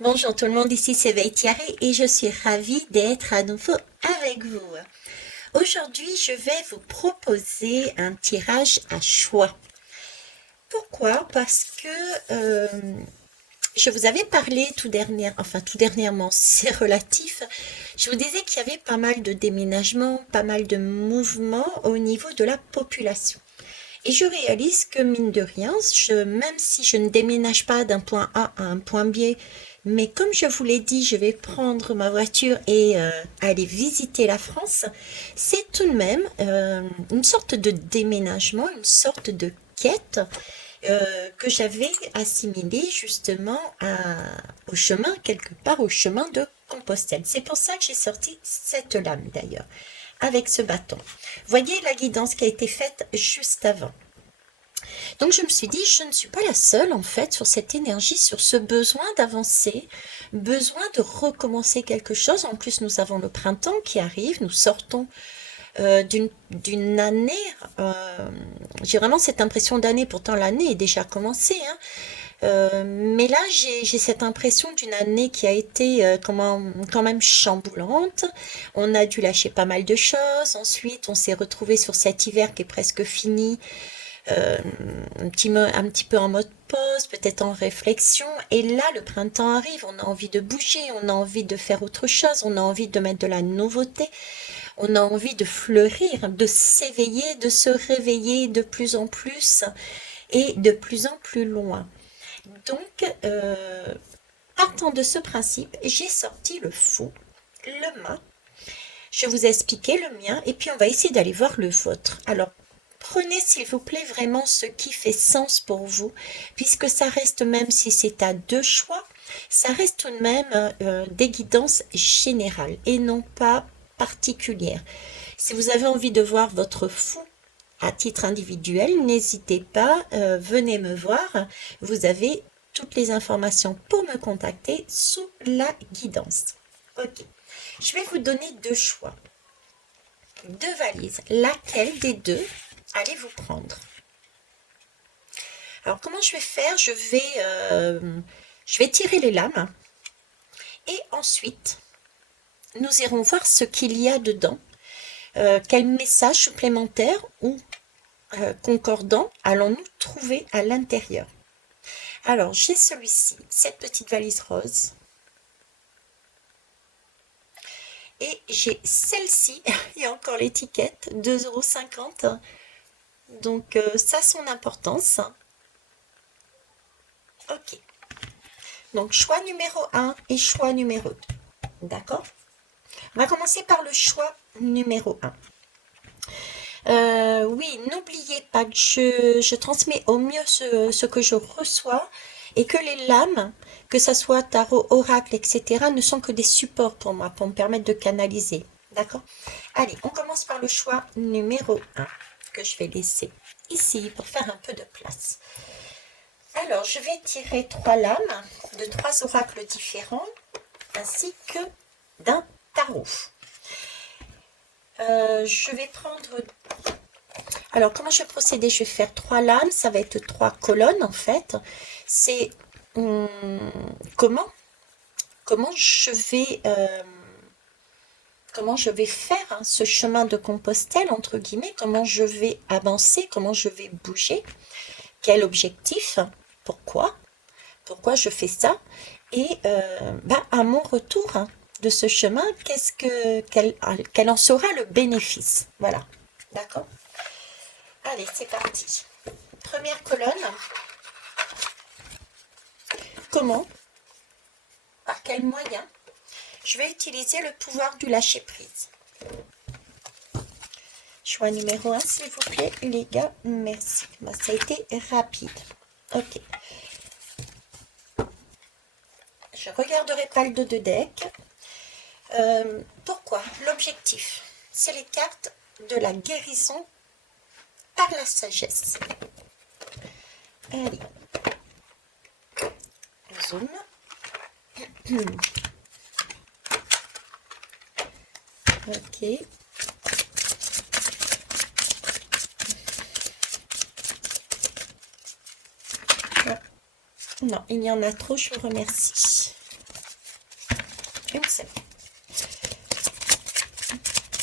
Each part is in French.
Bonjour tout le monde, ici c'est Thierry et je suis ravie d'être à nouveau avec vous. Aujourd'hui, je vais vous proposer un tirage à choix. Pourquoi? Parce que je vous avais parlé tout dernièrement, c'est relatif. Je vous disais qu'il y avait pas mal de déménagements, pas mal de mouvements au niveau de la population. Et je réalise que mine de rien, même si je ne déménage pas d'un point A à un point B, mais comme je vous l'ai dit, je vais prendre ma voiture et aller visiter la France, c'est tout de même une sorte de déménagement, une sorte de quête que j'avais assimilée justement au chemin, quelque part au chemin de Compostelle. C'est pour ça que j'ai sorti cette lame d'ailleurs, avec ce bâton. Voyez la guidance qui a été faite juste avant. Donc je me suis dit, je ne suis pas la seule en fait sur cette énergie, sur ce besoin d'avancer, besoin de recommencer quelque chose. En plus, nous avons le printemps qui arrive, nous sortons d'une année. J'ai vraiment cette impression d'année, pourtant l'année est déjà commencée, hein. Mais là, j'ai cette impression d'une année qui a été quand même chamboulante. On a dû lâcher pas mal de choses. Ensuite, on s'est retrouvé sur cet hiver qui est presque fini, euh, un petit peu en mode pause, peut-être en réflexion. Et là, le printemps arrive, on a envie de bouger, on a envie de faire autre chose, on a envie de mettre de la nouveauté, on a envie de fleurir, de s'éveiller, de se réveiller de plus en plus et de plus en plus loin. Donc, partant de ce principe, j'ai sorti le fou, le mât. Je vous ai expliqué le mien et puis on va essayer d'aller voir le vôtre. Alors, prenez s'il vous plaît vraiment ce qui fait sens pour vous, puisque ça reste, même si c'est à deux choix, ça reste tout de même des guidances générales et non pas particulières. Si vous avez envie de voir votre fou à titre individuel, n'hésitez pas, venez me voir. Vous avez toutes les informations pour me contacter sous la guidance. Ok, je vais vous donner deux choix, deux valises. Laquelle des deux allez-vous prendre? Alors, comment je vais faire? Je vais tirer les lames et ensuite, nous irons voir ce qu'il y a dedans. Quel message supplémentaire ou concordant allons-nous trouver à l'intérieur? Alors, j'ai celui-ci, cette petite valise rose. Et j'ai celle-ci, il y a encore l'étiquette, 2,50 €. Donc, ça a son importance. Ok. Donc, choix numéro un et choix numéro 2. D'accord? On va commencer par le choix numéro un. Oui, n'oubliez pas que je transmets au mieux ce que je reçois et que les lames, que ce soit tarot, oracle, etc., ne sont que des supports pour moi, pour me permettre de canaliser. D'accord? Allez, on commence par le choix numéro un que je vais laisser ici pour faire un peu de place. Alors, je vais tirer trois lames de trois oracles différents ainsi que d'un tarot. Je vais prendre... Alors, comment je vais procéder? Je vais faire trois lames, ça va être trois colonnes en fait. C'est comment, comment je vais... comment je vais faire hein, ce chemin de Compostelle, entre guillemets, comment je vais avancer, comment je vais bouger, quel objectif, pourquoi je fais ça, et à mon retour hein, de ce chemin, quel en sera le bénéfice. Voilà, d'accord? Allez, c'est parti. Première colonne, comment, par quel moyen, je vais utiliser le pouvoir du lâcher-prise. Choix numéro 1, s'il vous plaît, les gars. Merci. Bon, ça a été rapide. Ok. Je regarderai pas le dos de deck. Pourquoi? L'objectif, c'est les cartes de la guérison par la sagesse. Allez. Zoom. Ok. Non, il y en a trop, je vous remercie. Je ne sais pas.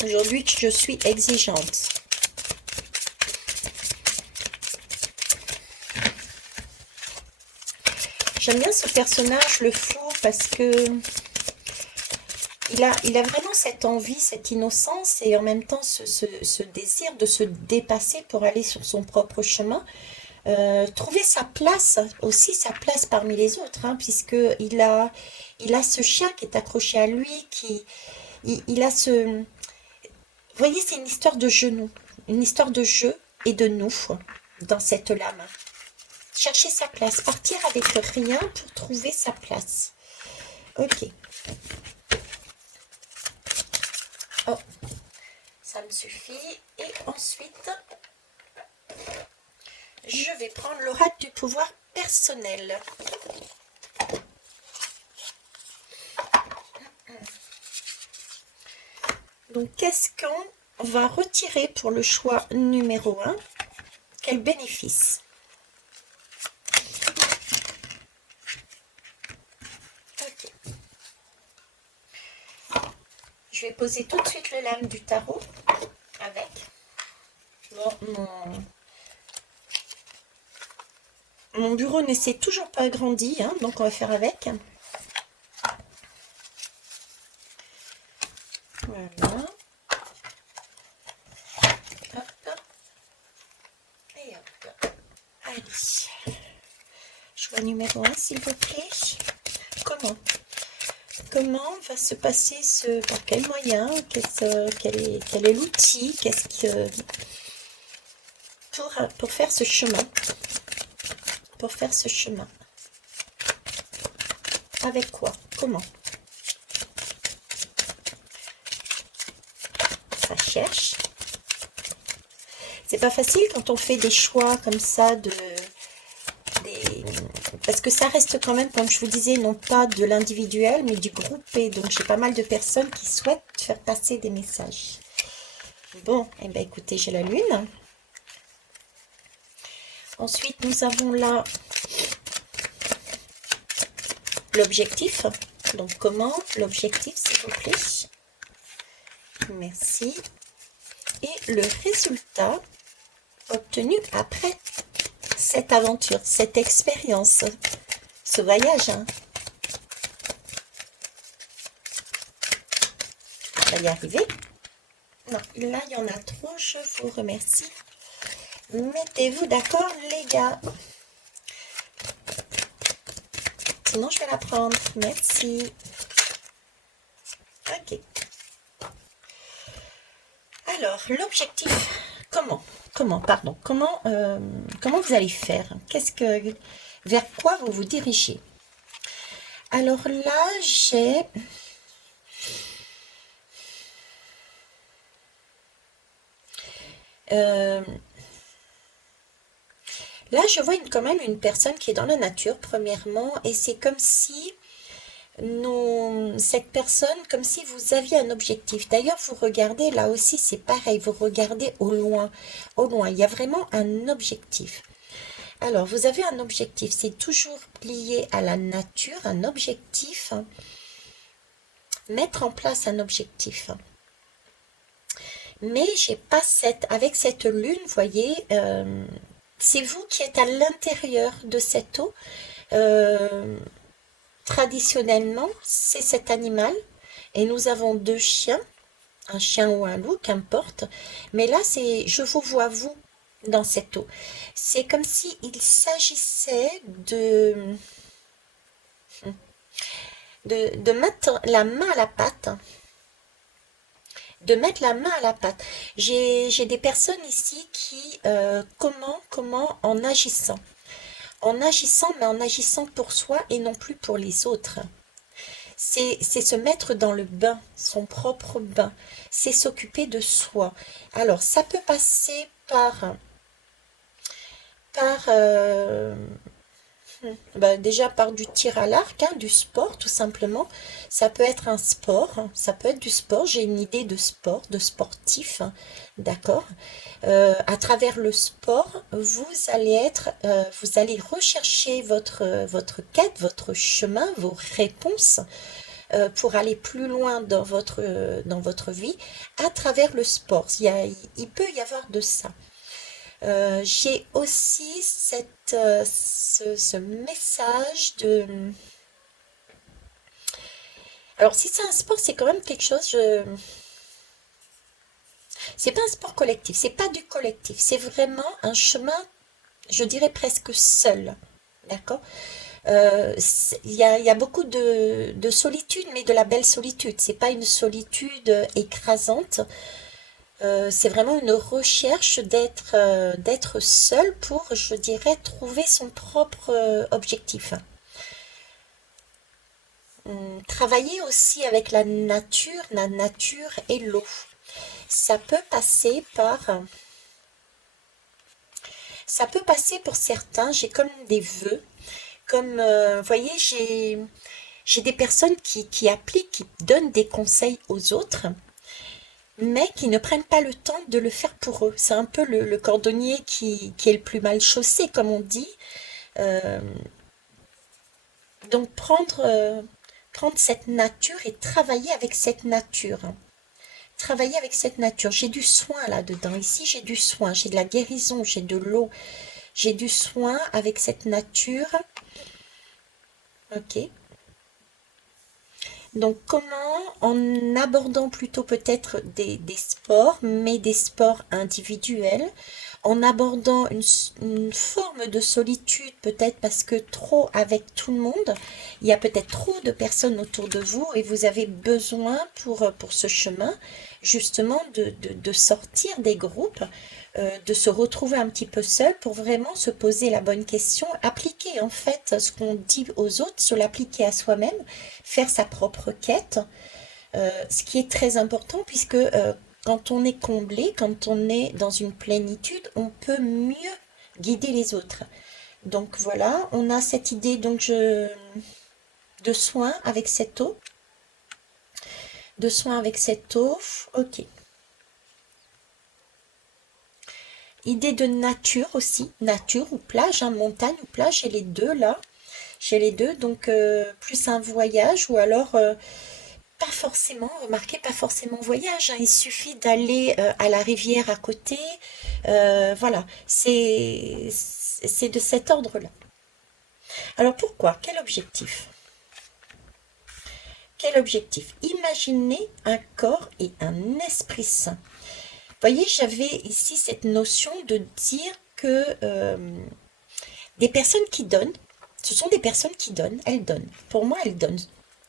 Aujourd'hui, je suis exigeante. J'aime bien ce personnage, le fou, parce que il a vraiment cette envie, cette innocence et en même temps ce désir de se dépasser pour aller sur son propre chemin. Trouver sa place, aussi sa place parmi les autres, hein, puisque il a ce chien qui est accroché à lui, il a ce... Vous voyez, c'est une histoire de genou, une histoire de jeu et de nous dans cette lame. Chercher sa place, partir avec rien pour trouver sa place. Ok. Oh, ça me suffit. Et ensuite, je vais prendre l'oracle du pouvoir personnel. Donc, qu'est-ce qu'on va retirer pour le choix numéro 1? Quel bénéfice? Ok. Je vais poser tout de suite le lame du tarot avec. Mon bureau ne s'est toujours pas agrandi, hein, donc on va faire avec. Voilà. Hop. Et hop. Allez. Choix numéro 1, s'il vous plaît. Comment va se passer par quel moyen, quel est l'outil, pour faire ce chemin, avec quoi, comment, ça cherche. C'est pas facile quand on fait des choix comme ça parce que ça reste quand même, comme je vous disais, non pas de l'individuel, mais du groupé. Donc, j'ai pas mal de personnes qui souhaitent faire passer des messages. Bon, eh bien, écoutez, j'ai la lune. Ensuite, nous avons là l'objectif. Donc, comment l'objectif, s'il vous plaît? Merci. Et le résultat obtenu après cette aventure, cette expérience, ce voyage. Hein. On va y arriver. Non, là, il y en a trop, je vous remercie. Mettez-vous d'accord, les gars. Sinon, je vais la prendre. Merci. Ok. Alors, l'objectif, comment vous allez faire? Vers quoi vous vous dirigez? Alors là, j'ai... là, je vois quand même une personne qui est dans la nature, premièrement, et c'est comme si cette personne, comme si vous aviez un objectif. D'ailleurs, vous regardez, là aussi, c'est pareil, vous regardez au loin, il y a vraiment un objectif. Alors, vous avez un objectif, c'est toujours lié à la nature, un objectif, mettre en place un objectif. Mais j'ai pas avec cette lune, vous voyez, c'est vous qui êtes à l'intérieur de cette eau. Traditionnellement, c'est cet animal. Et nous avons 2 chiens, un chien ou un loup, qu'importe. Mais là, je vous vois, vous, dans cette eau. C'est comme s'il s'agissait de mettre la main à la pâte. J'ai des personnes ici qui, comment, en agissant, mais en agissant pour soi et non plus pour les autres. C'est se mettre dans le bain, son propre bain. C'est s'occuper de soi. Alors, ça peut passer par déjà par du tir à l'arc, hein, du sport tout simplement. Ça peut être un sport, hein, ça peut être du sport. J'ai une idée de sport, de sportif, hein, d'accord. À travers le sport, vous allez rechercher votre quête, votre chemin, vos réponses pour aller plus loin dans votre vie à travers le sport. Il peut y avoir de ça. J'ai aussi ce message de... Alors, si c'est un sport, c'est quand même quelque chose... C'est pas un sport collectif, c'est pas du collectif, c'est vraiment un chemin, je dirais presque seul. D'accord? Il y a beaucoup de solitude, mais de la belle solitude. C'est pas une solitude écrasante. C'est vraiment une recherche d'être seul pour, je dirais, trouver son propre objectif. Travailler aussi avec la nature et l'eau. Ça peut passer par, ça peut passer pour certains, j'ai comme des vœux, comme, vous voyez, j'ai des personnes qui appliquent, qui donnent des conseils aux autres, mais qui ne prennent pas le temps de le faire pour eux. C'est un peu le cordonnier qui est le plus mal chaussé, comme on dit. Euh, donc prendre cette nature et travailler avec cette nature. Travailler avec cette nature. J'ai du soin là-dedans. Ici, j'ai du soin, j'ai de la guérison, j'ai de l'eau, j'ai du soin avec cette nature. Ok. Donc, comment, en abordant plutôt peut-être des sports, mais des sports individuels, en abordant une forme de solitude, peut-être parce que trop avec tout le monde, il y a peut-être trop de personnes autour de vous et vous avez besoin pour ce chemin, justement, de sortir des groupes, de se retrouver un petit peu seul pour vraiment se poser la bonne question, appliquer en fait ce qu'on dit aux autres, se l'appliquer à soi-même, faire sa propre quête, ce qui est très important puisque quand on est comblé, quand on est dans une plénitude, on peut mieux guider les autres. Donc voilà, on a cette idée de soin avec cette eau, de soin avec cette eau, ok. Idée de nature aussi, nature ou plage, hein, montagne ou plage, j'ai les deux là, j'ai les deux, donc plus un voyage ou alors pas forcément, remarquez, pas forcément voyage, hein, il suffit d'aller à la rivière à côté, voilà, c'est de cet ordre-là. Alors pourquoi? Quel objectif? Quel objectif? Imaginez un corps et un esprit sain. Vous voyez, j'avais ici cette notion de dire que des personnes qui donnent, ce sont des personnes qui donnent, elles donnent. Pour moi, elles donnent.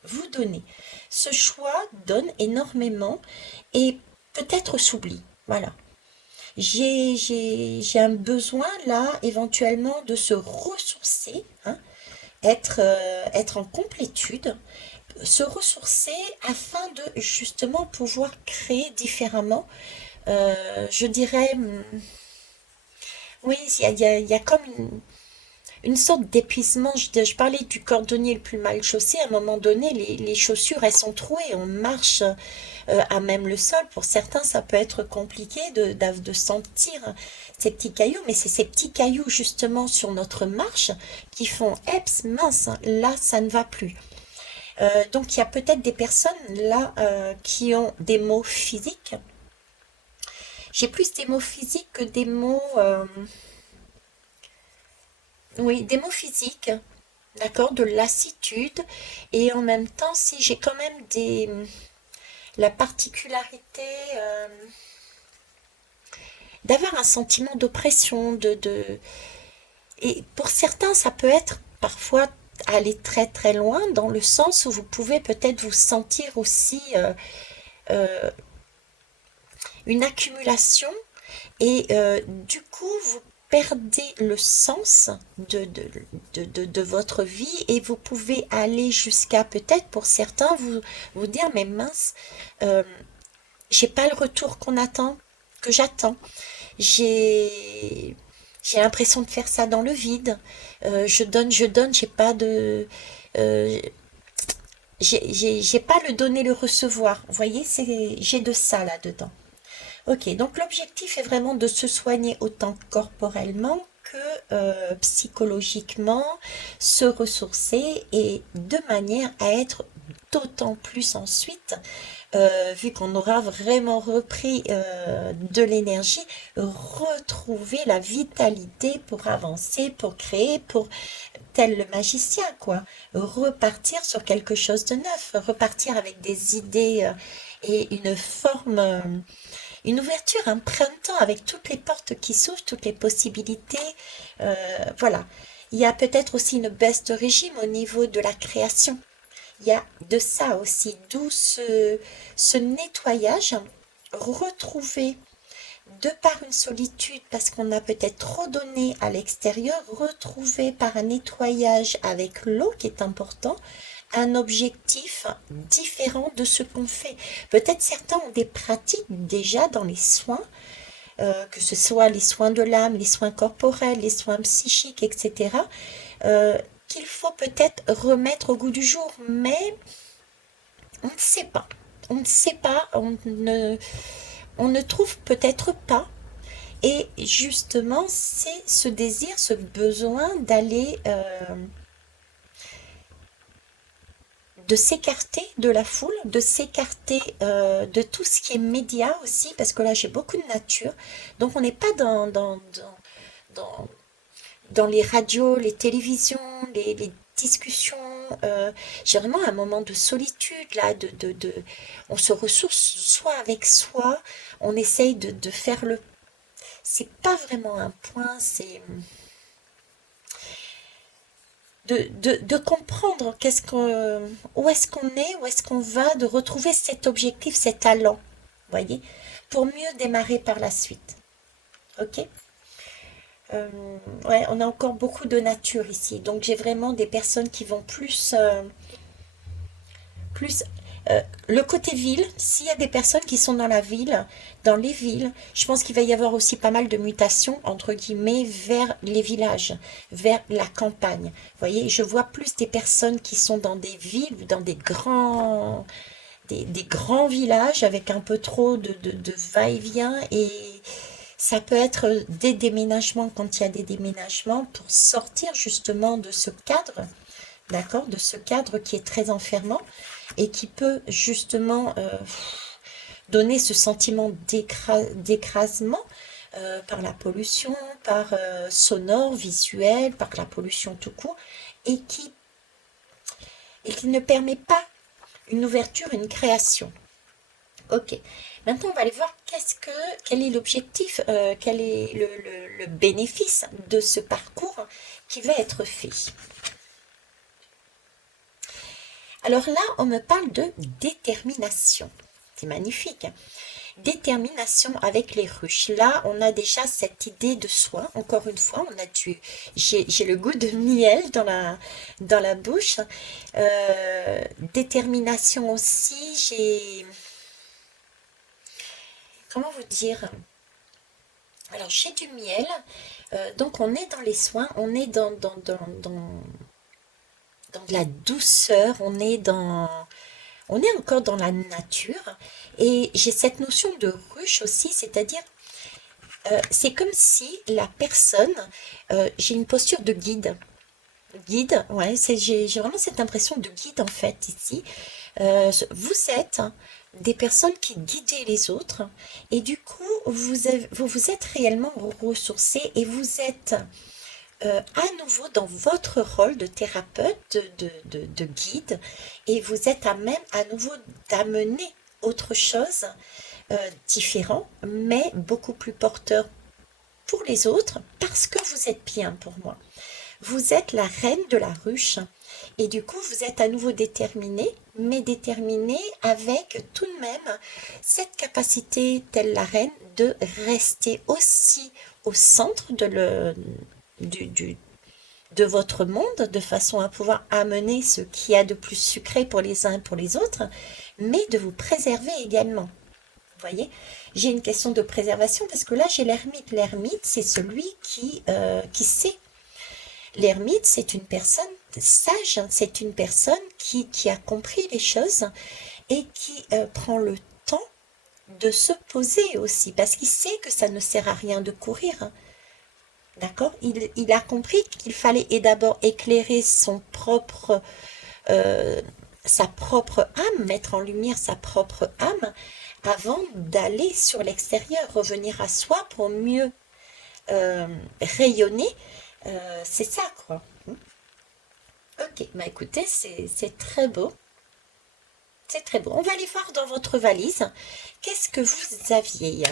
Vous donnez. Ce choix donne énormément et peut-être s'oublie. Voilà. J'ai un besoin là, éventuellement, de se ressourcer, hein, être en complétude, se ressourcer afin de justement pouvoir créer différemment. Je dirais, oui, il y a comme une sorte d'épuisement. Je parlais du cordonnier le plus mal chaussé. À un moment donné, les chaussures, elles sont trouées. On marche à même le sol. Pour certains, ça peut être compliqué de sentir ces petits cailloux. Mais c'est ces petits cailloux, justement, sur notre marche qui font, eps, mince, là, ça ne va plus. Donc, il y a peut-être des personnes là qui ont des maux physiques. J'ai plus des mots physiques que des mots... oui, des mots physiques, d'accord, de lassitude. Et en même temps, si j'ai quand même la particularité d'avoir un sentiment d'oppression, et pour certains, ça peut être parfois aller très très loin dans le sens où vous pouvez peut-être vous sentir aussi euh, une accumulation et du coup vous perdez le sens de votre vie et vous pouvez aller jusqu'à peut-être pour certains vous dire mais mince, euh, j'ai pas le retour qu'on attend, que j'attends. J'ai j'ai l'impression de faire ça dans le vide. Je donne, j'ai pas de euh, j'ai pas le donner le recevoir. Vous voyez, j'ai de ça là-dedans. Ok, donc l'objectif est vraiment de se soigner autant corporellement que psychologiquement, se ressourcer et de manière à être d'autant plus ensuite, vu qu'on aura vraiment repris de l'énergie, retrouver la vitalité pour avancer, pour créer, pour tel le magicien, quoi. Repartir sur quelque chose de neuf, repartir avec des idées et une forme, une ouverture, un printemps avec toutes les portes qui s'ouvrent, toutes les possibilités. Voilà. Il y a peut-être aussi une baisse de régime au niveau de la création. Il y a de ça aussi, d'où ce nettoyage, retrouver de par une solitude, parce qu'on a peut-être trop donné à l'extérieur, retrouver par un nettoyage avec l'eau qui est important, un objectif différent de ce qu'on fait. Peut-être certains ont des pratiques déjà dans les soins, que ce soit les soins de l'âme, les soins corporels, les soins psychiques, etc., qu'il faut peut-être remettre au goût du jour, mais on ne sait pas. On ne sait pas, on ne trouve peut-être pas. Et justement, c'est ce désir, ce besoin d'aller, de s'écarter de la foule, de s'écarter de tout ce qui est média aussi, parce que là j'ai beaucoup de nature, donc on n'est pas dans, dans les radios, les télévisions, les discussions. J'ai vraiment un moment de solitude là, on se ressource soit avec soi, on essaye de faire le. C'est pas vraiment un point, c'est de comprendre où est-ce qu'on est, où est-ce qu'on va, de retrouver cet objectif, cet allant, voyez, pour mieux démarrer par la suite. Ok? Ouais, on a encore beaucoup de nature ici, donc j'ai vraiment des personnes qui vont plus le côté ville. S'il y a des personnes qui sont dans la ville, dans les villes, je pense qu'il va y avoir aussi pas mal de mutations, entre guillemets, vers les villages, vers la campagne. Vous voyez, je vois plus des personnes qui sont dans des villes, dans des grands villages avec un peu trop de va-et-vient, et ça peut être des déménagements quand il y a des déménagements pour sortir justement de ce cadre, d'accord, de ce cadre qui est très enfermant et qui peut justement donner ce sentiment d'écrasement par la pollution, par sonore, visuel, par la pollution tout court, et qui ne permet pas une ouverture, une création. Ok, maintenant on va aller voir quel est l'objectif, quel est le bénéfice de ce parcours qui va être fait. Alors là, on me parle de détermination. C'est magnifique. Détermination avec les ruches. Là, on a déjà cette idée de soi. Encore une fois, j'ai le goût de miel dans la bouche. Détermination aussi, comment vous dire? Alors, j'ai du miel. Donc, on est dans les soins. On est dans de la douceur. On est encore dans la nature. Et j'ai cette notion de ruche aussi, c'est-à-dire, c'est comme si la personne, j'ai une posture de guide. Guide, ouais, j'ai vraiment cette impression de guide en fait ici. Vous êtes des personnes qui guidez les autres, et du coup, vous vous êtes réellement ressourcés, et vous êtes à nouveau dans votre rôle de thérapeute, de guide, et vous êtes à même à nouveau d'amener autre chose, différent, mais beaucoup plus porteur pour les autres, parce que vous êtes bien pour moi. Vous êtes la reine de la ruche, et du coup vous êtes à nouveau déterminé, mais déterminé avec tout de même cette capacité, telle la reine, de rester aussi au centre de votre monde, de façon à pouvoir amener ce qu'il y a de plus sucré pour les uns et pour les autres, mais de vous préserver également. Vous voyez, j'ai une question de préservation parce que là j'ai l'ermite. L'ermite, c'est celui qui sait. L'ermite, c'est une personne sage, c'est une personne qui a compris les choses et qui prend le temps de se poser aussi, parce qu'il sait que ça ne sert à rien de courir. D'accord? Il a compris qu'il fallait d'abord éclairer son propre sa propre âme, mettre en lumière sa propre âme avant d'aller sur l'extérieur, revenir à soi pour mieux rayonner. C'est ça, quoi. Ok, bah écoutez, c'est très beau. C'est très beau. On va aller voir dans votre valise. Qu'est-ce que vous aviez?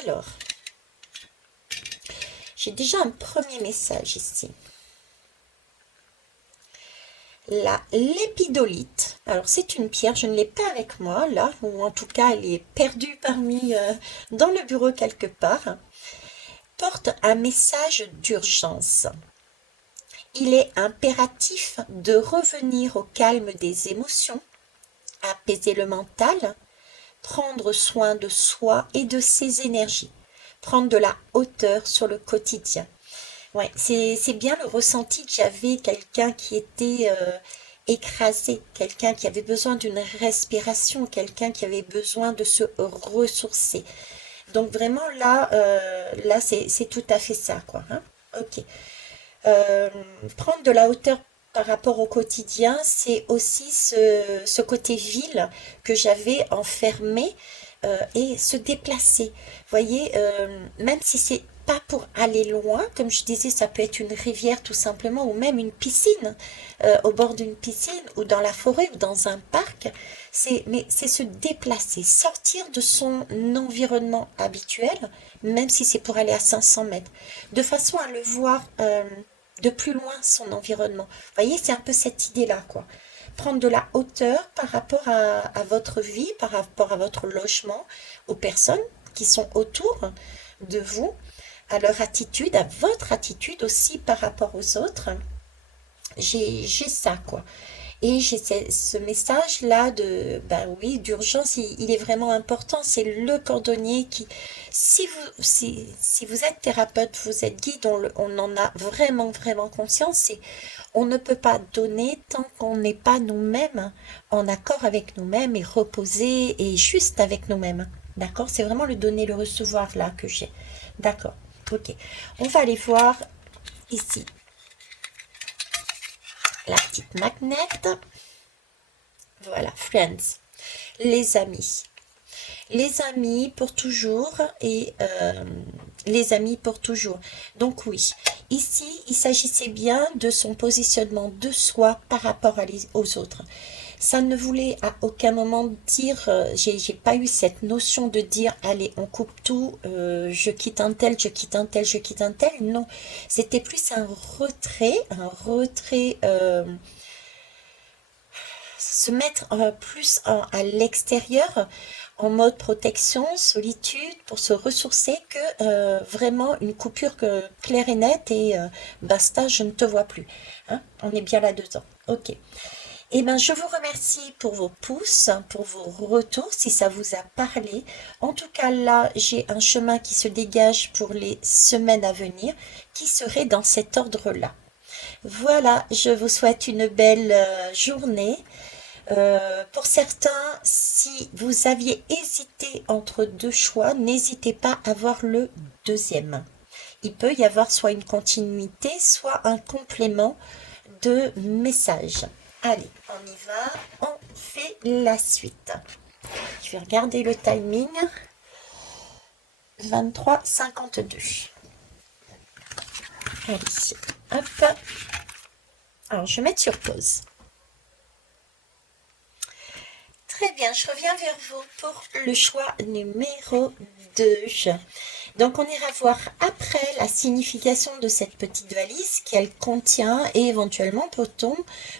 Alors, j'ai déjà un premier message ici. La lépidolite, alors c'est une pierre, je ne l'ai pas avec moi là, ou en tout cas elle est perdue dans le bureau quelque part, porte un message d'urgence. Il est impératif de revenir au calme des émotions, apaiser le mental, prendre soin de soi et de ses énergies, prendre de la hauteur sur le quotidien. Ouais, c'est bien le ressenti que j'avais, quelqu'un qui était écrasé, quelqu'un qui avait besoin d'une respiration, quelqu'un qui avait besoin de se ressourcer. Donc vraiment là c'est tout à fait ça, quoi. Hein. Ok. Euh, Prendre de la hauteur par rapport au quotidien, c'est aussi ce côté ville que j'avais enfermé et se déplacer. Vous voyez, même si c'est pas pour aller loin, comme je disais, ça peut être une rivière tout simplement, ou même une piscine, au bord d'une piscine, ou dans la forêt, ou dans un parc. Mais c'est se déplacer, sortir de son environnement habituel, même si c'est pour aller à 500 mètres, de façon à le voir de plus loin son environnement. Vous voyez, c'est un peu cette idée-là, quoi. Prendre de la hauteur par rapport à votre vie, par rapport à votre logement, aux personnes qui sont autour de vous, à leur attitude, à votre attitude aussi par rapport aux autres. J'ai ça, quoi. Et j'ai ce message-là ben oui, d'urgence, il est vraiment important. C'est le cordonnier qui, si vous êtes thérapeute, vous êtes guide, on en a vraiment, vraiment conscience. On ne peut pas donner tant qu'on n'est pas nous-mêmes en accord avec nous-mêmes et reposer et juste avec nous-mêmes. D'accord? C'est vraiment le donner, le recevoir là que j'ai. D'accord. Ok. On va aller voir ici la petite magnette. Voilà, friends, les amis. Les amis pour toujours et les amis pour toujours. Donc oui, ici, il s'agissait bien de son positionnement de soi par rapport aux autres. Ça ne voulait à aucun moment dire, j'ai pas eu cette notion de dire, allez, on coupe tout, je quitte un tel, je quitte un tel, je quitte un tel. Non, c'était plus un retrait se mettre plus à l'extérieur en mode protection, solitude, pour se ressourcer que vraiment une coupure claire et nette et basta, je ne te vois plus. Hein. On est bien là-dedans. Ok. Eh bien, je vous remercie pour vos pouces, pour vos retours, si ça vous a parlé. En tout cas, là, j'ai un chemin qui se dégage pour les semaines à venir, qui serait dans cet ordre-là. Voilà, je vous souhaite une belle journée. Pour certains, si vous aviez hésité entre deux choix, n'hésitez pas à voir le deuxième. Il peut y avoir soit une continuité, soit un complément de message. Allez, on y va, on fait la suite. Je vais regarder le timing. 23h52. Allez, hop. Alors, je vais mettre sur pause. Très bien, je reviens vers vous pour le choix numéro 2. Donc on ira voir après la signification de cette petite valise qu'elle contient et éventuellement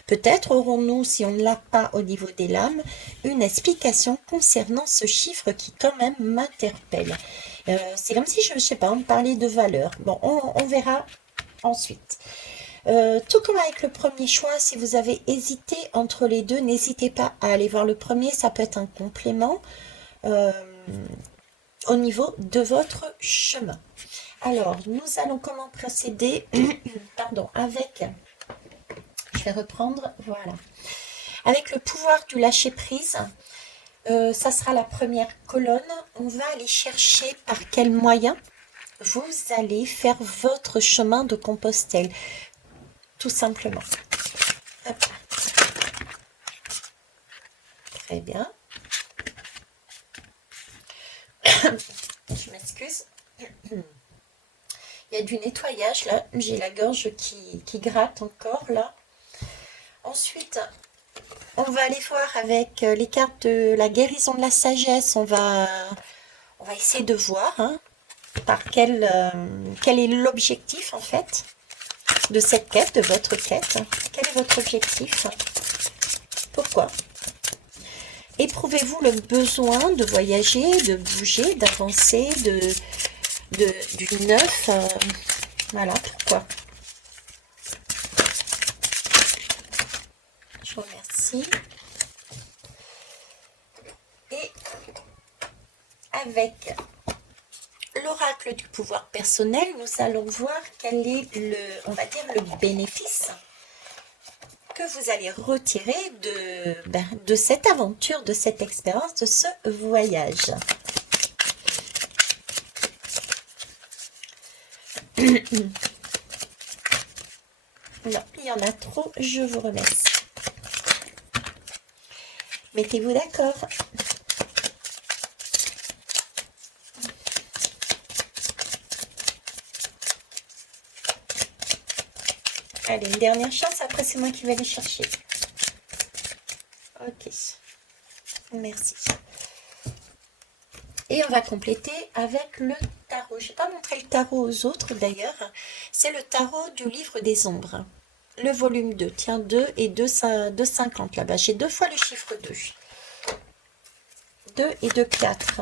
peut-être aurons-nous, si on ne l'a pas au niveau des lames, une explication concernant ce chiffre qui quand même m'interpelle. C'est comme si, je ne sais pas, on me parlait de valeur. Bon, on verra ensuite. Tout comme avec le premier choix, si vous avez hésité entre les deux, n'hésitez pas à aller voir le premier, ça peut être un complément au niveau de votre chemin. Alors, nous allons comment procéder pardon, avec, je vais reprendre, voilà, avec le pouvoir du lâcher-prise. Ça sera la première colonne. On va aller chercher par quel moyen vous allez faire votre chemin de Compostelle. Tout simplement. Hop. Très bien. Je m'excuse. Il y a du nettoyage là. J'ai la gorge qui gratte encore là. Ensuite, on va aller voir avec les cartes de la guérison de la sagesse. On va essayer de voir hein, quel est l'objectif en fait de cette quête, de votre quête. Quel est votre objectif? Pourquoi? Éprouvez-vous le besoin de voyager, de bouger, d'avancer, du neuf? Voilà, pourquoi? Je vous remercie. Et avec l'oracle du pouvoir personnel, nous allons voir quel est on va dire, le bénéfice que vous allez retirer de cette aventure, de cette expérience, de ce voyage. Non, il y en a trop, je vous remercie. Mettez-vous d'accord. Allez, une dernière chance, après c'est moi qui vais les chercher. Ok, merci. Et on va compléter avec le tarot. Je n'ai pas montré le tarot aux autres d'ailleurs. C'est le tarot du livre des ombres. Le volume 2, tiens, 2 et 2,50 là-bas. J'ai 2 fois le chiffre 2. 2 et 2, 4.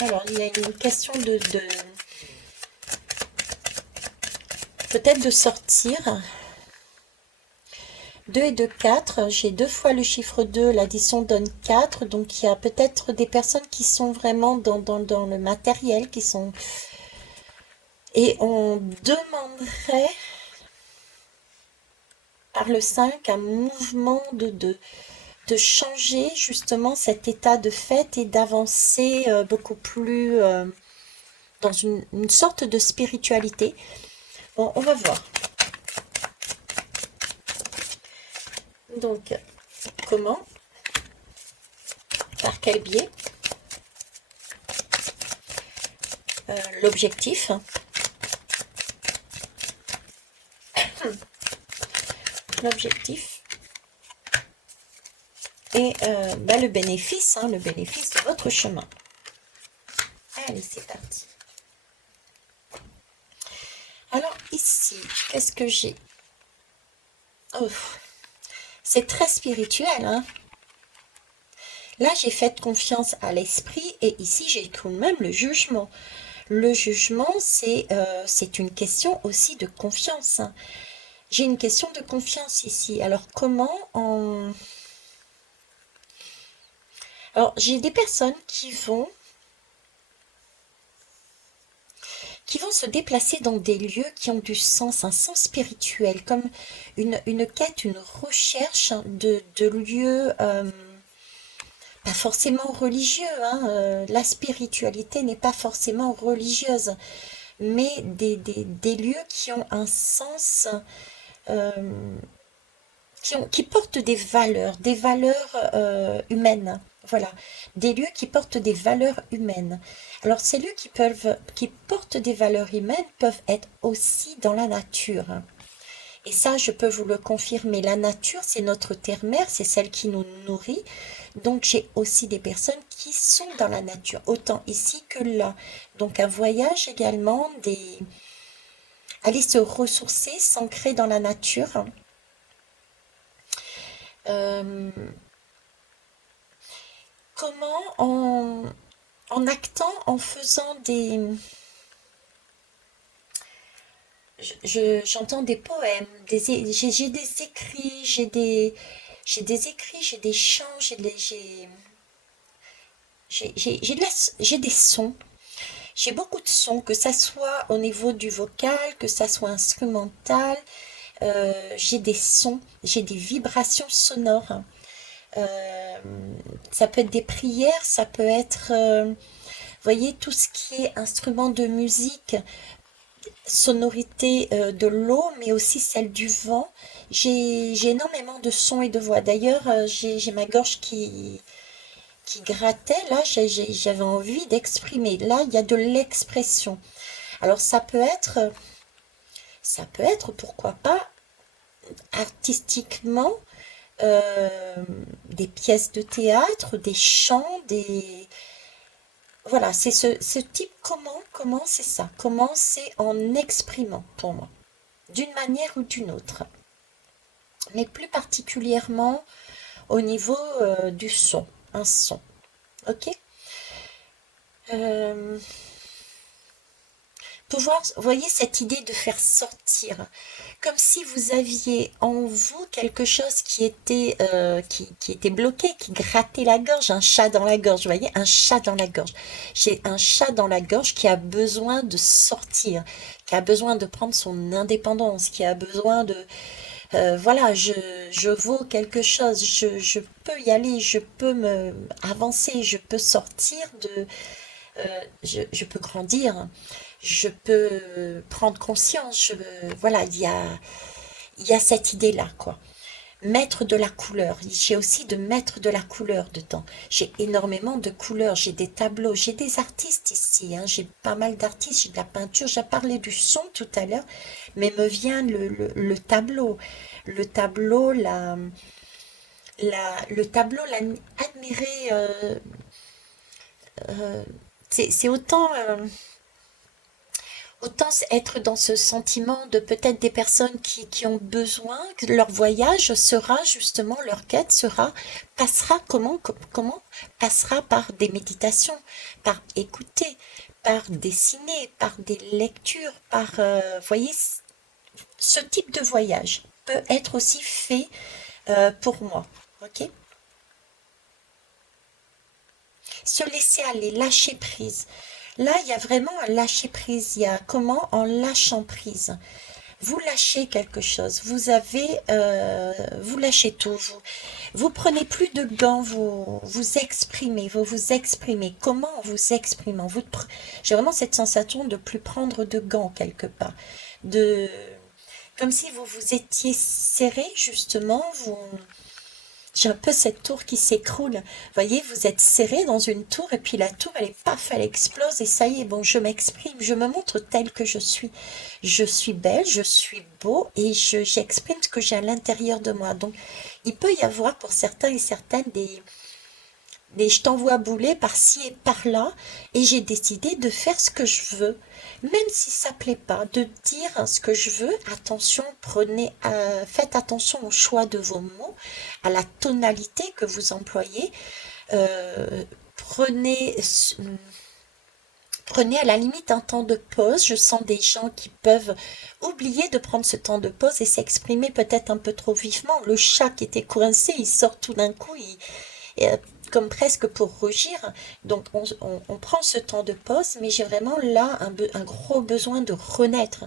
Alors, il y a une question peut-être de sortir. 2 et 2, 4. J'ai 2 fois le chiffre 2. L'addition donne 4. Donc, il y a peut-être des personnes qui sont vraiment dans le matériel, qui sont... Et on demanderait par le 5 un mouvement de changer justement cet état de fait et d'avancer beaucoup plus dans une sorte de spiritualité. Bon, on va voir. Donc, comment? Par quel biais? L'objectif. L'objectif. Et le bénéfice, le bénéfice de votre chemin. Allez, c'est parti. Alors ici, qu'est-ce que j'ai? Oh, c'est très spirituel, hein. Là, j'ai fait confiance à l'esprit et ici, j'ai quand même le jugement. Le jugement, c'est une question aussi de confiance. Hein. J'ai une question de confiance ici. Alors, comment on... Alors, j'ai des personnes qui vont se déplacer dans des lieux qui ont du sens, un sens spirituel, comme une quête, une recherche de lieux pas forcément religieux. Hein, la spiritualité n'est pas forcément religieuse, mais des lieux qui ont un sens, qui portent des valeurs humaines. Voilà, des lieux qui portent des valeurs humaines. Alors, ces lieux qui portent des valeurs humaines peuvent être aussi dans la nature. Et ça, je peux vous le confirmer. La nature, c'est notre terre-mère, c'est celle qui nous nourrit. Donc, j'ai aussi des personnes qui sont dans la nature, autant ici que là. Donc, un voyage également, aller se ressourcer, s'ancrer dans la nature. Comment en actant, en faisant des... J'entends des poèmes, j'ai des écrits, j'ai des écrits, j'ai des chants, j'ai des sons. J'ai beaucoup de sons, que ça soit au niveau du vocal, que ça soit instrumental. J'ai des sons, j'ai des vibrations sonores. Ça peut être des prières, ça peut être, voyez, tout ce qui est instrument de musique, sonorité de l'eau, mais aussi celle du vent. J'ai énormément de sons et de voix. D'ailleurs, j'ai ma gorge qui grattait. Là, j'avais envie d'exprimer. Là, il y a de l'expression. Alors, ça peut être, pourquoi pas, artistiquement, euh, des pièces de théâtre, des chants, des... Voilà, c'est ce type, comment c'est ça? Comment c'est en exprimant pour moi, d'une manière ou d'une autre. Mais plus particulièrement au niveau du son, un son. Ok? Euh, Pouvoir, vous voyez cette idée de faire sortir, comme si vous aviez en vous quelque chose qui était bloqué, qui grattait la gorge, un chat dans la gorge, vous voyez, un chat dans la gorge. J'ai un chat dans la gorge qui a besoin de sortir, qui a besoin de prendre son indépendance, qui a besoin de, voilà, je vaux quelque chose, je peux y aller, je peux me avancer, je peux sortir je peux grandir, je peux prendre conscience, voilà, il y a cette idée-là, quoi. Mettre de la couleur. J'ai aussi de mettre de la couleur dedans. J'ai énormément de couleurs, j'ai des tableaux, j'ai des artistes ici, hein, j'ai pas mal d'artistes, j'ai de la peinture, j'ai parlé du son tout à l'heure, mais me vient le tableau. Le tableau, le tableau, l'admirer, euh, c'est autant être dans ce sentiment de peut-être des personnes qui ont besoin, que leur voyage sera justement, leur quête passera comment passera par des méditations, par écouter, par dessiner, par des lectures, vous voyez, ce type de voyage peut être aussi fait pour moi, ok? Se laisser aller, lâcher prise. Là, il y a vraiment un lâcher prise. Il y a comment en lâchant prise. Vous lâchez quelque chose. Vous lâchez tout. Vous prenez plus de gants. Vous exprimez. Vous vous exprimez. Comment en vous exprimant? J'ai vraiment cette sensation de plus prendre de gants quelque part. De, comme si vous vous étiez serré justement. J'ai un peu cette tour qui s'écroule. Vous voyez, vous êtes serré dans une tour et puis la tour, elle est paf, elle explose et ça y est, bon, je m'exprime, je me montre telle que je suis. Je suis belle, je suis beau et j'exprime ce que j'ai à l'intérieur de moi. Donc, il peut y avoir pour certains et certaines des je t'envoie bouler par-ci et par-là et j'ai décidé de faire ce que je veux. Même si ça plaît pas, de dire ce que je veux, attention, faites attention au choix de vos mots, à la tonalité que vous employez. Euh, prenez, prenez à la limite un temps de pause. Je sens des gens qui peuvent oublier de prendre ce temps de pause et s'exprimer peut-être un peu trop vivement. Le chat qui était coincé, il sort tout d'un coup, euh, comme presque pour rugir. Donc on prend ce temps de pause, mais j'ai vraiment là un gros besoin de renaître,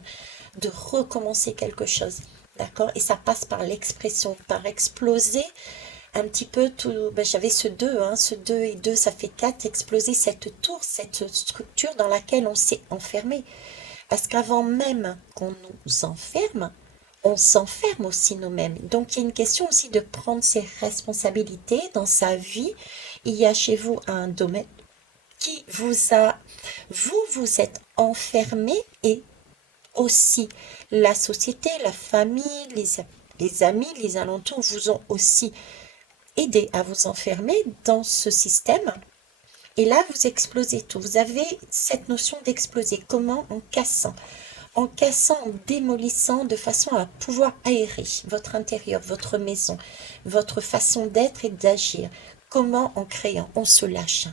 de recommencer quelque chose. D'accord? Et ça passe par l'expression, par exploser un petit peu tout. Ben, j'avais ce 2, hein, ce 2 et 2, ça fait 4. Exploser cette tour, cette structure dans laquelle on s'est enfermé. Parce qu'avant même qu'on nous enferme, on s'enferme aussi nous-mêmes. Donc il y a une question aussi de prendre ses responsabilités dans sa vie. Il y a chez vous un domaine qui vous êtes enfermé et aussi la société, la famille, les amis, les alentours vous ont aussi aidé à vous enfermer dans ce système. Et là, vous explosez tout. Vous avez cette notion d'exploser. Comment? En cassant, en démolissant de façon à pouvoir aérer votre intérieur, votre maison, votre façon d'être et d'agir. Comment? En créant, on se lâche.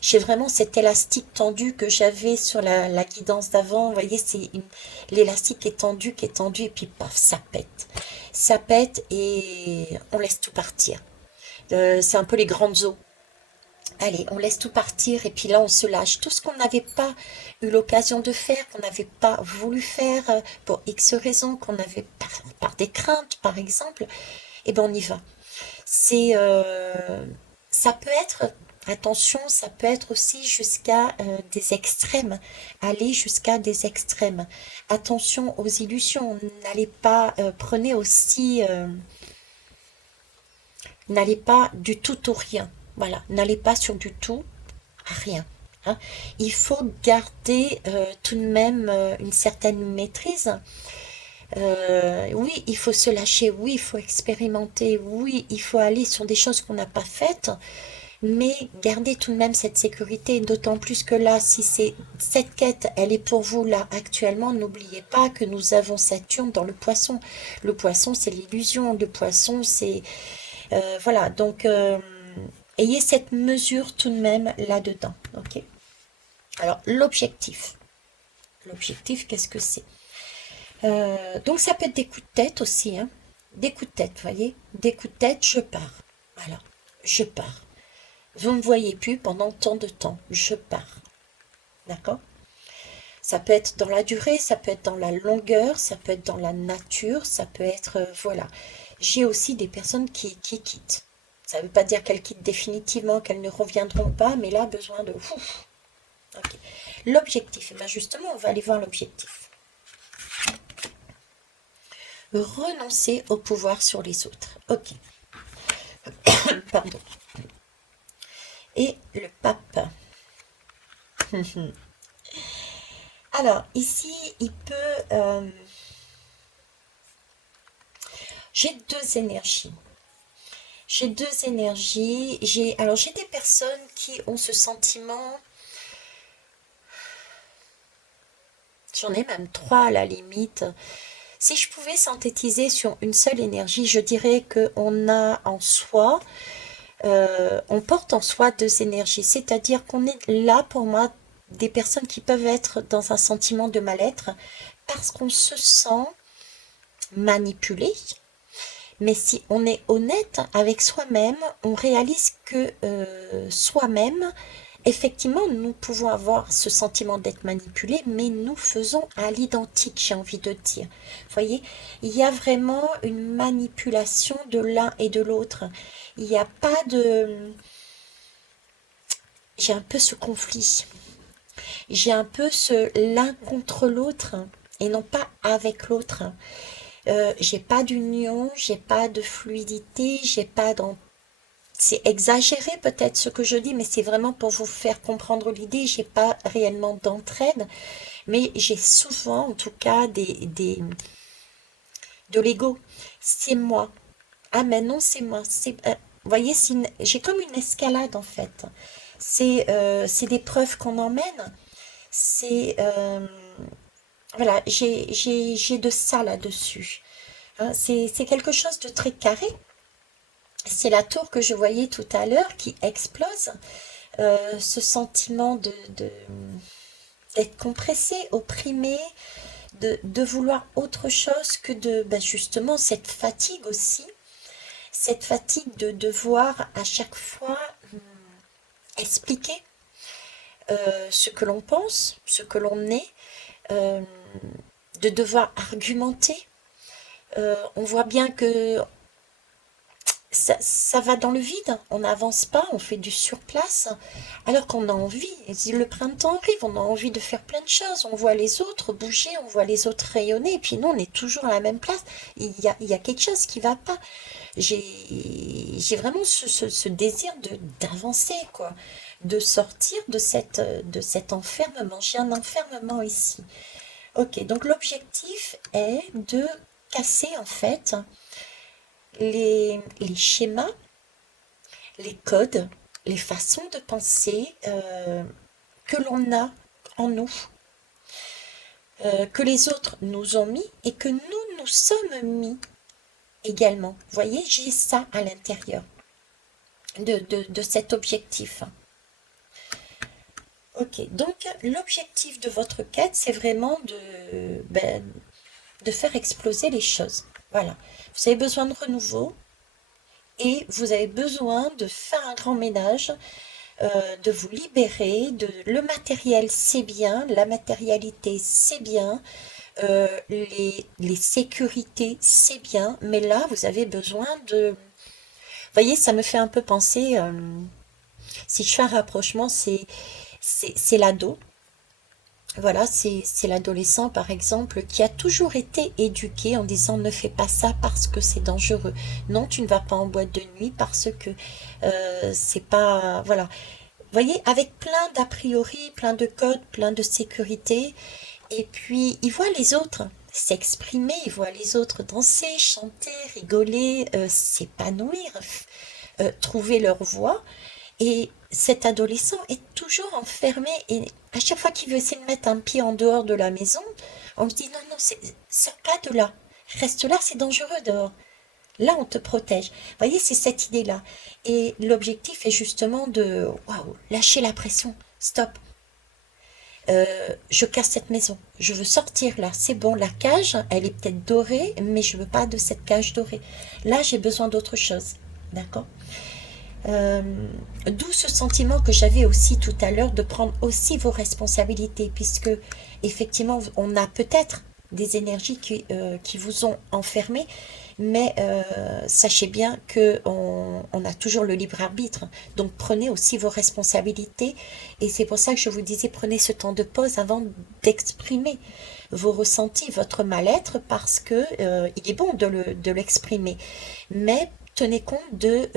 J'ai vraiment cet élastique tendu que j'avais sur la guidance d'avant. Vous voyez, l'élastique qui est tendu, et puis paf, ça pète. Ça pète et on laisse tout partir. C'est un peu les grandes eaux. Allez, on laisse tout partir et puis là on se lâche. Tout ce qu'on n'avait pas eu l'occasion de faire, qu'on n'avait pas voulu faire pour X raisons, qu'on avait par des craintes par exemple, eh ben on y va. C'est Ça peut être, attention, ça peut être aussi jusqu'à des extrêmes, aller jusqu'à des extrêmes. Attention aux illusions, n'allez pas, prenez aussi, n'allez pas du tout au rien. Voilà, n'allez pas sur du tout à rien. Hein. Il faut garder tout de même une certaine maîtrise. Oui, il faut se lâcher, oui, il faut expérimenter, oui, il faut aller sur des choses qu'on n'a pas faites, mais gardez tout de même cette sécurité, d'autant plus que là, si c'est cette quête, elle est pour vous là actuellement, n'oubliez pas que nous avons Saturne dans le poisson. Le poisson, c'est l'illusion, le poisson, c'est... voilà, donc ayez cette mesure tout de même là-dedans, ok? Alors, l'objectif. L'objectif, qu'est-ce que c'est? Donc ça peut être des coups de tête aussi, hein. Des coups de tête, vous voyez? Des coups de tête, je pars. Voilà, je pars. Vous ne me voyez plus pendant tant de temps, je pars. D'accord? Ça peut être dans la durée, ça peut être dans la longueur, ça peut être dans la nature, ça peut être... voilà. J'ai aussi des personnes qui quittent. Ça ne veut pas dire qu'elles quittent définitivement, qu'elles ne reviendront pas, mais là, besoin de... Ouf. Ok. L'objectif, eh bien justement, on va aller voir l'objectif. Renoncer au pouvoir sur les autres. Ok. Pardon. Et le pape. Alors, ici, il peut... j'ai deux énergies. J'ai deux énergies. Alors, j'ai des personnes qui ont ce sentiment... J'en ai même trois à la limite. Si je pouvais synthétiser sur une seule énergie, je dirais qu'on a en soi... on porte en soi deux énergies. C'est-à-dire qu'on est là, pour moi, des personnes qui peuvent être dans un sentiment de mal-être parce qu'on se sent manipulé. Mais si on est honnête avec soi-même, on réalise que soi-même, effectivement, nous pouvons avoir ce sentiment d'être manipulé, mais nous faisons à l'identique, j'ai envie de dire. Vous voyez, il y a vraiment une manipulation de l'un et de l'autre. Il n'y a pas de... J'ai un peu ce conflit. J'ai un peu ce l'un contre l'autre et non pas avec l'autre. J'ai pas d'union, j'ai pas de fluidité, j'ai pas d'en... C'est exagéré peut-être ce que je dis, mais c'est vraiment pour vous faire comprendre l'idée. J'ai pas réellement d'entraide, mais j'ai souvent, en tout cas, de l'ego. C'est moi. Ah mais non, c'est moi. Vous voyez, j'ai comme une escalade en fait. C'est des preuves qu'on emmène. C'est voilà, j'ai de ça là-dessus. Hein, c'est quelque chose de très carré. C'est la tour que je voyais tout à l'heure qui explose. Ce sentiment d'être compressé, opprimé, de vouloir autre chose que de ben justement cette fatigue aussi. Cette fatigue de devoir à chaque fois expliquer ce que l'on pense, ce que l'on est, euh, de devoir argumenter. On voit bien que ça va dans le vide, on n'avance pas, on fait du surplace, alors qu'on a envie. Le printemps arrive, on a envie de faire plein de choses, on voit les autres bouger, on voit les autres rayonner, et puis nous, on est toujours à la même place. Il y a quelque chose qui va pas. J'ai vraiment ce désir d'avancer, quoi, de sortir de cet enfermement. J'ai un enfermement ici. Ok, donc l'objectif est de casser, en fait, les schémas, les codes, les façons de penser que l'on a en nous, que les autres nous ont mis et que nous nous sommes mis également. Vous voyez, j'ai ça à l'intérieur de cet objectif. Ok, donc l'objectif de votre quête, c'est vraiment de faire exploser les choses. Voilà. Vous avez besoin de renouveau et vous avez besoin de faire un grand ménage, de vous libérer. Le matériel, c'est bien. La matérialité, c'est bien. Les sécurités, c'est bien. Mais là, vous avez besoin de... voyez, ça me fait un peu penser, si je fais un rapprochement, c'est l'ado. Voilà, c'est l'adolescent, par exemple, qui a toujours été éduqué en disant ne fais pas ça parce que c'est dangereux. Non, tu ne vas pas en boîte de nuit parce que c'est pas... Voilà. Vous voyez, avec plein d'a priori, plein de codes, plein de sécurité. Et puis, il voit les autres s'exprimer, il voit les autres danser, chanter, rigoler, s'épanouir, trouver leur voie. Et cet adolescent est toujours enfermé et à chaque fois qu'il veut essayer de mettre un pied en dehors de la maison, on lui dit non, non, sors pas de là. Reste là, c'est dangereux dehors. Là, on te protège. Vous voyez, c'est cette idée-là. Et l'objectif est justement de, waouh, lâcher la pression. Stop. Je casse cette maison. Je veux sortir là. C'est bon, la cage, elle est peut-être dorée, mais je veux pas de cette cage dorée. Là, j'ai besoin d'autre chose. D'accord? Euh, D'où ce sentiment que j'avais aussi tout à l'heure de prendre aussi vos responsabilités, puisque effectivement, on a peut-être des énergies qui vous ont enfermé, mais sachez bien que on a toujours le libre arbitre. Donc prenez aussi vos responsabilités, et c'est pour ça que je vous disais prenez ce temps de pause avant d'exprimer vos ressentis, votre mal-être, parce que il est bon de l'exprimer, mais tenez compte de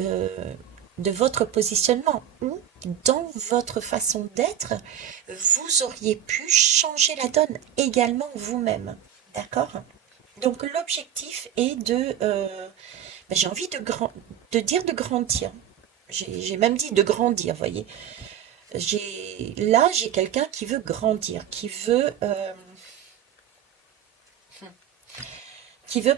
votre positionnement ou dans votre façon d'être, vous auriez pu changer la donne également vous-même. D'accord? Donc l'objectif est j'ai envie de dire de grandir. J'ai même dit de grandir, voyez. J'ai quelqu'un qui veut grandir, qui veut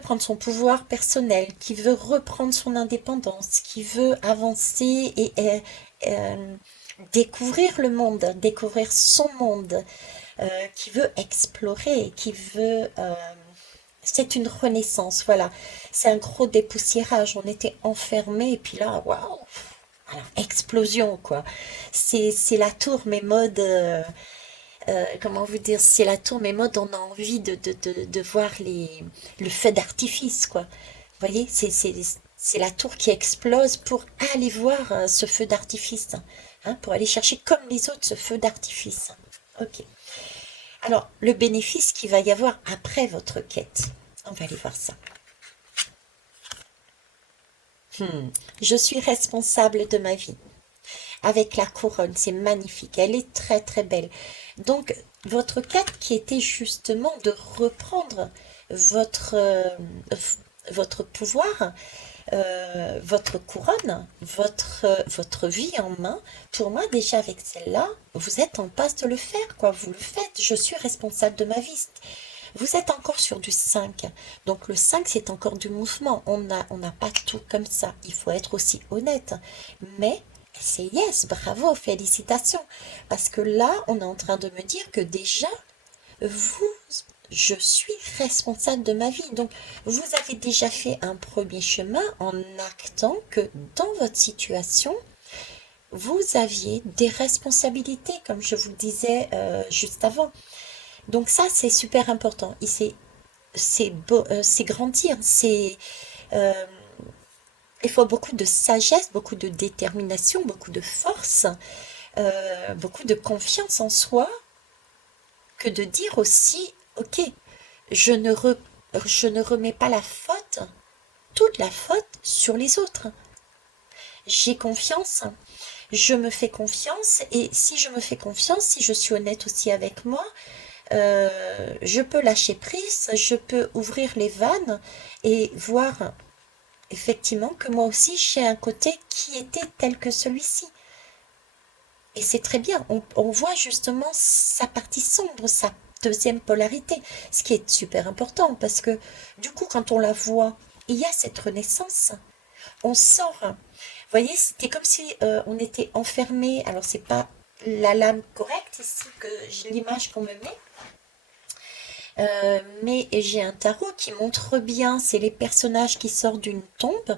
prendre son pouvoir personnel, qui veut reprendre son indépendance, qui veut avancer et découvrir le monde, découvrir son monde, qui veut explorer, qui veut... c'est une renaissance, voilà. C'est un gros dépoussiérage. On était enfermés et puis là, waouh, voilà, explosion, quoi. C'est la tour, mais mode... comment vous dire, c'est la tour, mais mode, on a envie de voir le feu d'artifice, quoi. Vous voyez, c'est la tour qui explose pour aller voir ce feu d'artifice, hein, pour aller chercher comme les autres ce feu d'artifice. Ok. Alors, le bénéfice qu'il va y avoir après votre quête, on va aller voir ça. Je suis responsable de ma vie. Avec la couronne, c'est magnifique, elle est très très belle. Donc, votre quête qui était justement de reprendre votre, votre pouvoir, votre couronne, votre vie en main, pour moi déjà avec celle-là, vous êtes en passe de le faire, quoi. Vous le faites, je suis responsable de ma vie. Vous êtes encore sur du 5. Donc le 5, c'est encore du mouvement. On n'a pas tout comme ça. Il faut être aussi honnête. Mais c'est yes, bravo, félicitations. Parce que là, on est en train de me dire que déjà, vous, je suis responsable de ma vie. Donc, vous avez déjà fait un premier chemin en actant que dans votre situation, vous aviez des responsabilités, comme je vous le disais juste avant. Donc ça, c'est super important. Et c'est grandir. Euh, il faut beaucoup de sagesse, beaucoup de détermination, beaucoup de force, beaucoup de confiance en soi, que de dire aussi, ok, je ne, re- je ne remets pas la faute, toute la faute sur les autres. J'ai confiance, je me fais confiance, et si je me fais confiance, si je suis honnête aussi avec moi, je peux lâcher prise, je peux ouvrir les vannes et voir effectivement que moi aussi j'ai un côté qui était tel que celui-ci. Et c'est très bien, on voit justement sa partie sombre, sa deuxième polarité, ce qui est super important parce que du coup quand on la voit, il y a cette renaissance, on sort. Vous voyez, c'était comme si on était enfermé, alors c'est pas la lame correcte ici, que l'image qu'on me met, mais j'ai un tarot qui montre bien, c'est les personnages qui sortent d'une tombe,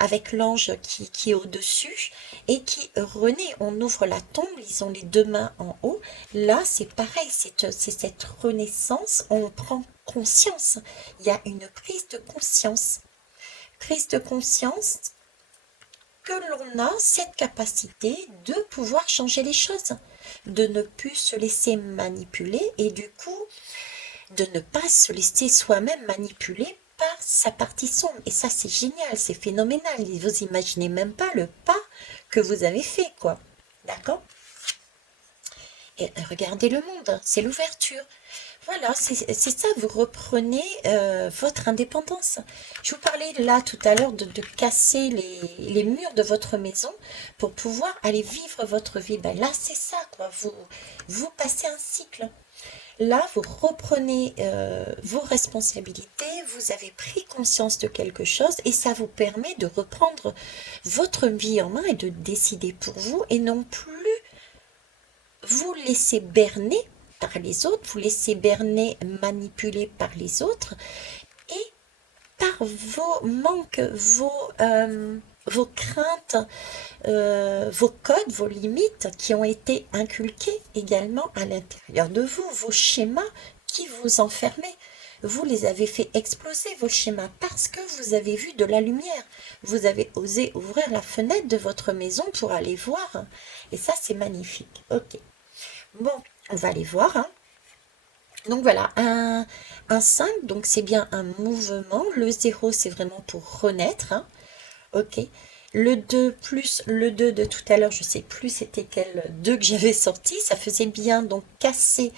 avec l'ange qui est au-dessus et qui renaît. On ouvre la tombe, ils ont les deux mains en haut. Là, c'est pareil, c'est cette renaissance, on prend conscience. Il y a une prise de conscience prise de conscience que l'on a cette capacité de pouvoir changer les choses, de ne plus se laisser manipuler et du coup de ne pas se laisser soi-même manipuler par sa partie sombre. Et ça, c'est génial, c'est phénoménal. Vous imaginez même pas le pas que vous avez fait, quoi. D'accord? Et regardez le monde, c'est l'ouverture. Voilà, c'est ça, vous reprenez votre indépendance. Je vous parlais là tout à l'heure de casser les murs de votre maison pour pouvoir aller vivre votre vie. Ben là, c'est ça, quoi. Vous passez un cycle. Là, vous reprenez vos responsabilités, vous avez pris conscience de quelque chose et ça vous permet de reprendre votre vie en main et de décider pour vous et non plus vous laisser berner par les autres, vous laisser berner, manipuler par les autres et par vos manques, vos craintes, vos codes, vos limites qui ont été inculqués également à l'intérieur de vous, vos schémas qui vous enfermaient. Vous les avez fait exploser, vos schémas, parce que vous avez vu de la lumière. Vous avez osé ouvrir la fenêtre de votre maison pour aller voir. Et ça, c'est magnifique. Ok. Bon, on va aller voir. Hein. Donc voilà, un 5, donc c'est bien un mouvement. Le 0, c'est vraiment pour renaître. Hein. Ok. Le 2 plus le 2 de tout à l'heure, je ne sais plus c'était quel 2 que j'avais sorti. Ça faisait bien donc casser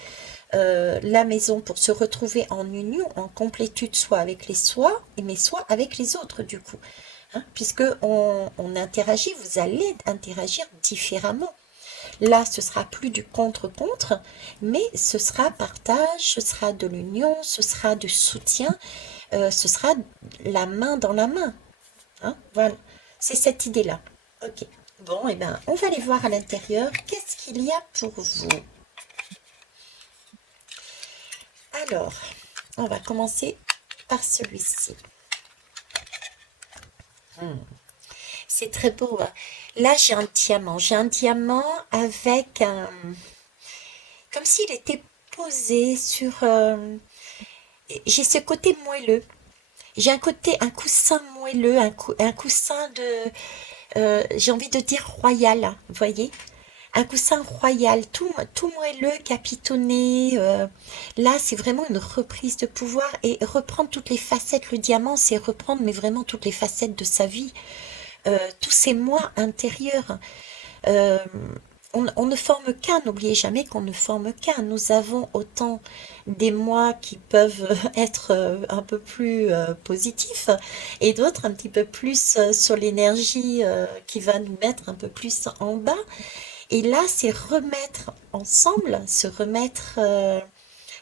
la maison pour se retrouver en union, en complétude, soit avec les soi, mais soit avec les autres du coup. Hein, puisque on interagit, vous allez interagir différemment. Là, ce sera plus du contre-contre, mais ce sera partage, ce sera de l'union, ce sera du soutien, ce sera la main dans la main. Hein, voilà, c'est cette idée-là. Ok. Bon, et ben, on va aller voir à l'intérieur. Qu'est-ce qu'il y a pour vous? Alors, on va commencer par celui-ci. C'est très beau. Hein. Là, j'ai un diamant. J'ai un diamant avec un... Comme s'il était posé sur... J'ai ce côté moelleux. J'ai un coussin moelleux, un coussin de... j'ai envie de dire royal, hein, vous voyez? Un coussin royal, tout moelleux, capitonné. Là, c'est vraiment une reprise de pouvoir et reprendre toutes les facettes. Le diamant, c'est reprendre, mais vraiment toutes les facettes de sa vie. Tous ces moi intérieurs. Euh, on ne forme qu'un, n'oubliez jamais qu'on ne forme qu'un. Nous avons autant des moi qui peuvent être un peu plus positifs et d'autres un petit peu plus sur l'énergie qui va nous mettre un peu plus en bas. Et là, c'est remettre ensemble, se remettre,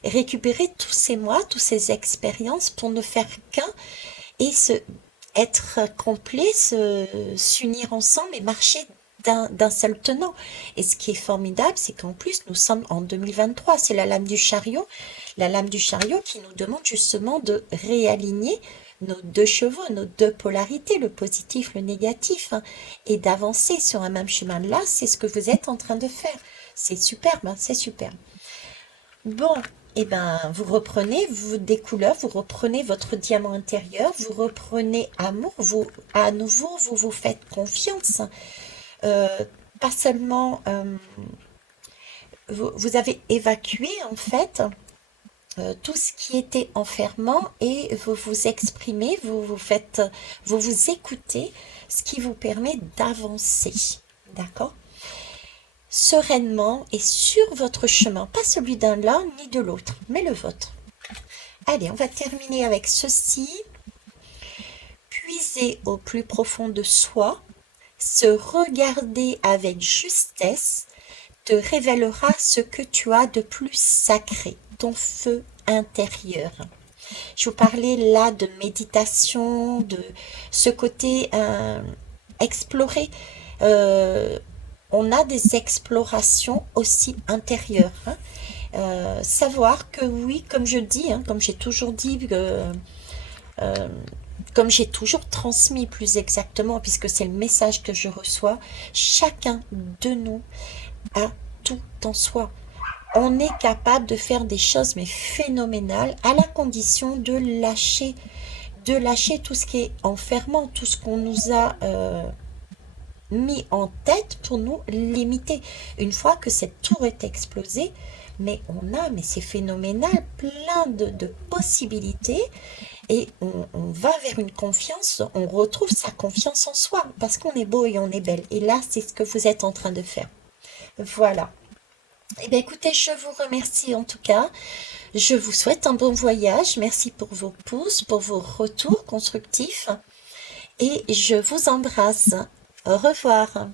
récupérer tous ces mois, toutes ces expériences pour ne faire qu'un et être complet, s'unir ensemble et marcher d'un seul tenant. Et ce qui est formidable, c'est qu'en plus, nous sommes en 2023. C'est la lame du chariot qui nous demande justement de réaligner nos deux chevaux, nos deux polarités, le positif, le négatif, hein, et d'avancer sur un même chemin. Là, c'est ce que vous êtes en train de faire. C'est superbe, hein, c'est superbe. Bon, et ben, vous reprenez des couleurs, vous reprenez votre diamant intérieur, vous reprenez amour, à nouveau, vous faites confiance. Euh, Pas seulement, vous avez évacué en fait tout ce qui était enfermant et vous vous exprimez, vous vous écoutez, ce qui vous permet d'avancer, d'accord? Sereinement et sur votre chemin, pas celui d'un l'un ni de l'autre, mais le vôtre. Allez, on va terminer avec ceci. Puiser au plus profond de soi, se regarder avec justesse, te révélera ce que tu as de plus sacré, ton feu intérieur. Je vous parlais là de méditation, de ce côté explorer. On a des explorations aussi intérieures. Hein. Savoir que oui, comme je dis, hein, comme j'ai toujours dit, comme j'ai toujours transmis plus exactement, puisque c'est le message que je reçois, chacun de nous a tout en soi. On est capable de faire des choses mais phénoménales à la condition de lâcher, de lâcher tout ce qui est enfermant, tout ce qu'on nous a mis en tête pour nous limiter. Une fois que cette tour est explosée, mais c'est phénoménal, plein de possibilités et on va vers une confiance, on retrouve sa confiance en soi parce qu'on est beau et on est belle. Et là, c'est ce que vous êtes en train de faire. Voilà. Eh bien, écoutez, je vous remercie en tout cas. Je vous souhaite un bon voyage. Merci pour vos pouces, pour vos retours constructifs. Et je vous embrasse. Au revoir.